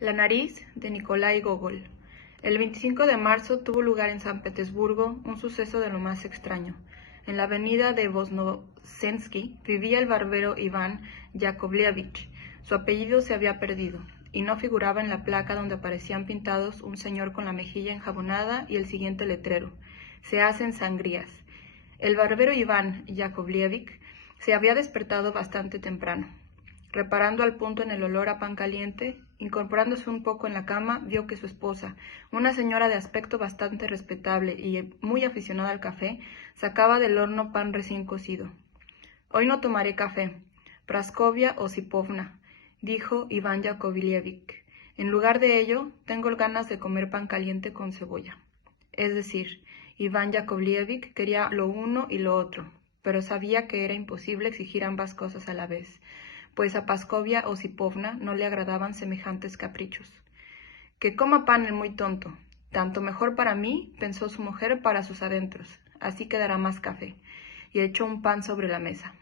La nariz de Nikolái Gogol. El 25 de marzo tuvo lugar en San Petersburgo un suceso de lo más extraño. En la avenida de Voznesensky vivía el barbero Iván Yakovlevich. Su apellido se había perdido, y no figuraba en la placa donde aparecían pintados un señor con la mejilla enjabonada y el siguiente letrero: se hacen sangrías. El barbero Iván Yakovlevich se había despertado bastante temprano. Reparando al punto en el olor a pan caliente, incorporándose un poco en la cama, vio que su esposa, una señora de aspecto bastante respetable y muy aficionada al café, sacaba del horno pan recién cocido. «Hoy no tomaré café, Praskovia Osipovna», dijo Iván Yakovlevich. «En lugar de ello, tengo ganas de comer pan caliente con cebolla». Es decir, Iván Yakovlevich quería lo uno y lo otro, pero sabía que era imposible exigir ambas cosas a la vez, pues a Praskovia Osipovna no le agradaban semejantes caprichos. «Que coma pan el muy tonto. Tanto mejor para mí», pensó su mujer para sus adentros, «así quedará más café», y echó un pan sobre la mesa.